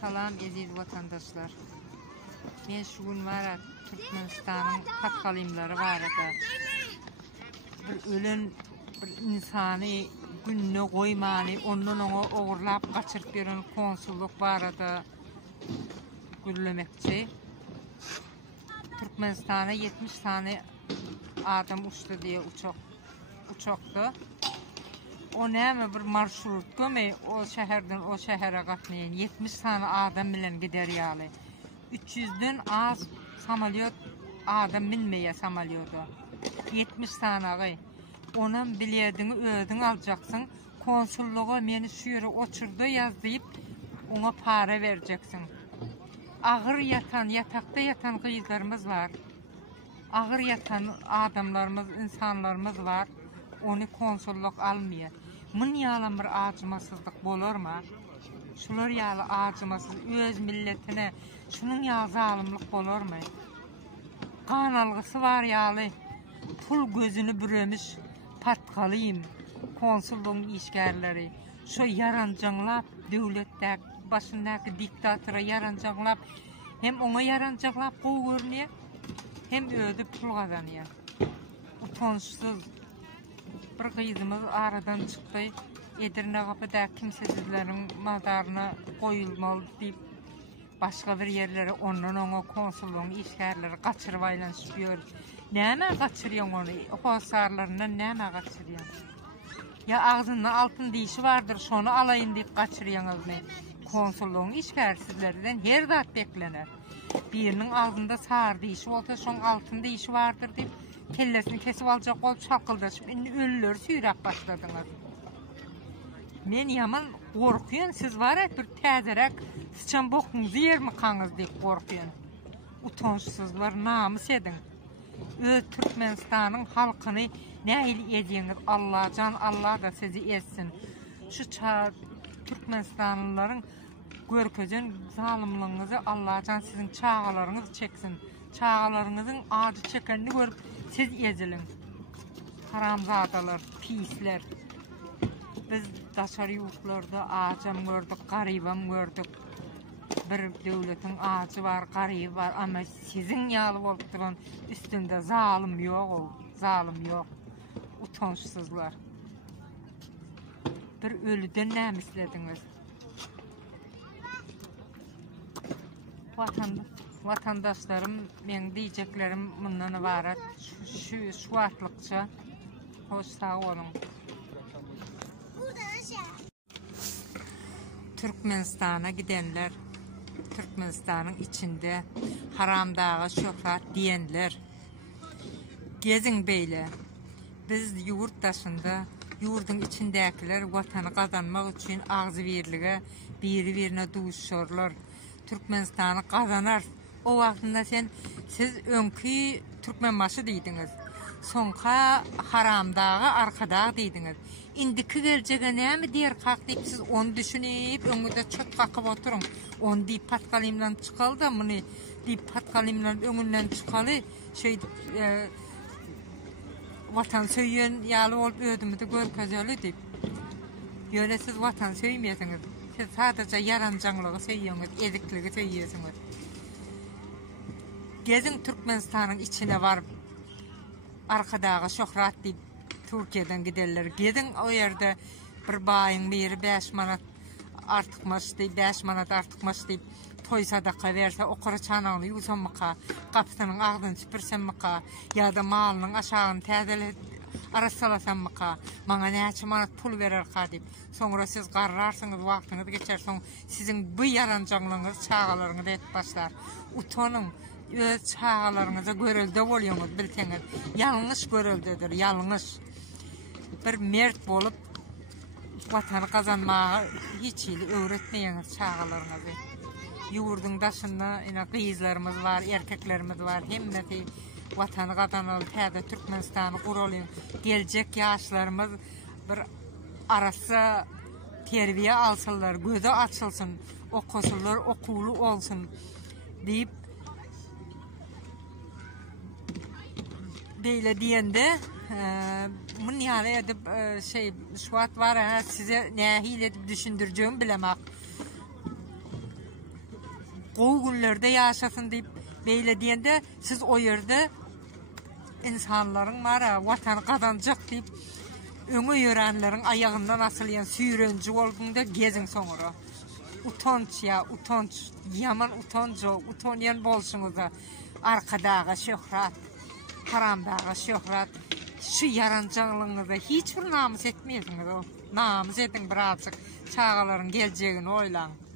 Salam aziz vatandaşlar. Men şu gün var Türkmenistan'ın patkalimleri var da. Bir ölen bir insanı gününe koymani, ondan ona oğurlap kaçırıp veren konsulluk var da gürlemekçi. Türkmenistan'a 70 tane adam uçtu diye uçakta. O näme bir marşrut göme o şäherden o şähere gatnaýan 70 tane adam bilen gider ýaly. 300'den az samolyot adam minmeýär samolyota. 70 tane agy. Onan biletini ödüň aljaksyň. Konsulluga meni şu ýere oçurdy ýazdyp ona para berjeksin. Agyr yatan, yatakta yatan gyzlarymız var. Agyr yatan adamlarymız, insanlarymız var. Onu konsulluk almıyor. Mun ýalan bir acımasızlık bolarmy? Şular ýaly acımasız öz milletine şunun ýaly zalymlyk bolarmy? Kan algysy var ýaly. Pul gözünü büremiş patkalıyım konsulluğun işgärleri. Şu yaranjaglap döwletde başyndaky diktatora yaranjaglap hem ona yaranjaglap gowy görnýär hem ödü pul gazanýar. Utançsız bir gyzymyz aradan çykdy. Edirne gapyda kimsesizleriň mazarına goýulmaly diýip başga bir yerlere ondan ona konsulluğun işgärleri gaçyryp aýlanýar. Näme gaçyrýan onu? Hosarlaryndan näme gaçyrýan? Ya ağzynda altın dişi vardır, şonu alayın diýip gaçyrýaňyzmy? Konsulluğun işgärsizlerden her zat beklener. Biriniň ağzynda sar dişi bolsa, şoň altın dişi vardır diýip kellesini kesip aljak bolup çakyldaşyp indi ölüler süýräp başladyňyz. Men ýaman gorkýan, siz var bir täzerek sıçan bokuňyzy ýermi kaňyz diýip gorkýan. Utançsızlar namys ediň. Öz Türkmenistanyň halkyny nähili edýäňiz? Allah can, Allah da sizi etsin. Şu Türkmenistanlylaryň görkejen zalymlygyňyzy Allah can sizin çağalaryňyz çeksin. Çağalaryňyzyň acı çekenini görüp siz ezilin. Haramzadalar, pisler. Biz daşary ýurtlarda ajam gördük, garybam gördük. Bir döwletiň ajy bar, garyby bar, ama sizin ýaly bolup duran üstünde zalim ýok, zalim ýok. Utançsızlar. Bir ölüden näme islediňiz? Vatandaşlarım, men diýjeklerim mundan ibaret. Şu wagtlykça hoş sag bolun. Türkmenistan'a gidenler, Türkmenistan'ın içinde haramdağı şöhret diyenler, gezin beyle. Biz yurttaşında, yurdun içindekiler vatanı kazanmak için ağzı birlige, biri birine duşurlar. Türkmenistan'ı kazanar. O vaktinde siz önkü Türkmen başı deydiniz. Sonka haramdağı arkadağı deydiniz. İndiki gelecege näme diýer kak diýip siz onu düşünip öňünde çöp kakıp oturun. Onu diýip patkalimdan çykaly da muny diýip patkalimdan öňünden çykaly vatan söýýän ýaly bolup ödümde görkezeli diýip. Ýöne siz vatan söýmeýäsiňiz. Siz sadece yaranjaňlygy söýýäňiz, ezikligi söýýäsiňiz. Gezin Türkmenistanyň içine barıp arkadağı şöhret diýip Türkiye'den giderler. Gidin o yerde bir bayın biri 5 manat artykmaş diýip 5 manat artykmaş diýip toy sadaka verse o qara çanagyny ýusanmaka, gapysynyň agdyny süpürsenmaka, ýa-da malynyň aşagyny täzele arasalasanmaka, maňa näçe manat pul bererka diýip. Soňra siz garrarsyňyz, wagtyňyz geçer, soň siziň bu yaranjaňlygyňyz çağalaryňyza etip başlar. Utanyň, öz çağalaryňyza görelde bolýaňyz bilseňiz. Ýalňyş göreldedir, ýalňyş. Bir mert bolup vatanı kazanmağa hiç ýyly öwretmeýäňiz çağalaryňyzy. Ýurdun daşynda ina gyzlarymyz var, erkeklerimiz var. Hemmeti vatanı kazanaly, täze Türkmenistany guraly. Geljek ýaşlarymyz bir arasa terbiýe alsalar, göze açylsyn, okusunlar, okuwly bolsun diýip beýle diýende mun ýaly edip şuat var, size nähil edip düşündirjegim bilemek. gowy günlerde ýaşasyn diýip beýle diýende siz o ýerde insanlaryň mara watan kazanjak diýip öňe ýörenleriň ayagyndan asylýan süýrenji bolgunda gezin soňra. Utanç ya, utanç, yaman utanç, utanyan bolşuňyza arkadaga şöhrat, haramdaga şöhrat, şu yaranjaglygyňyza hiç bir namys etmeýärsiňiz o. Namys edin birazjyk, çağalaryň geljegini oýlaň.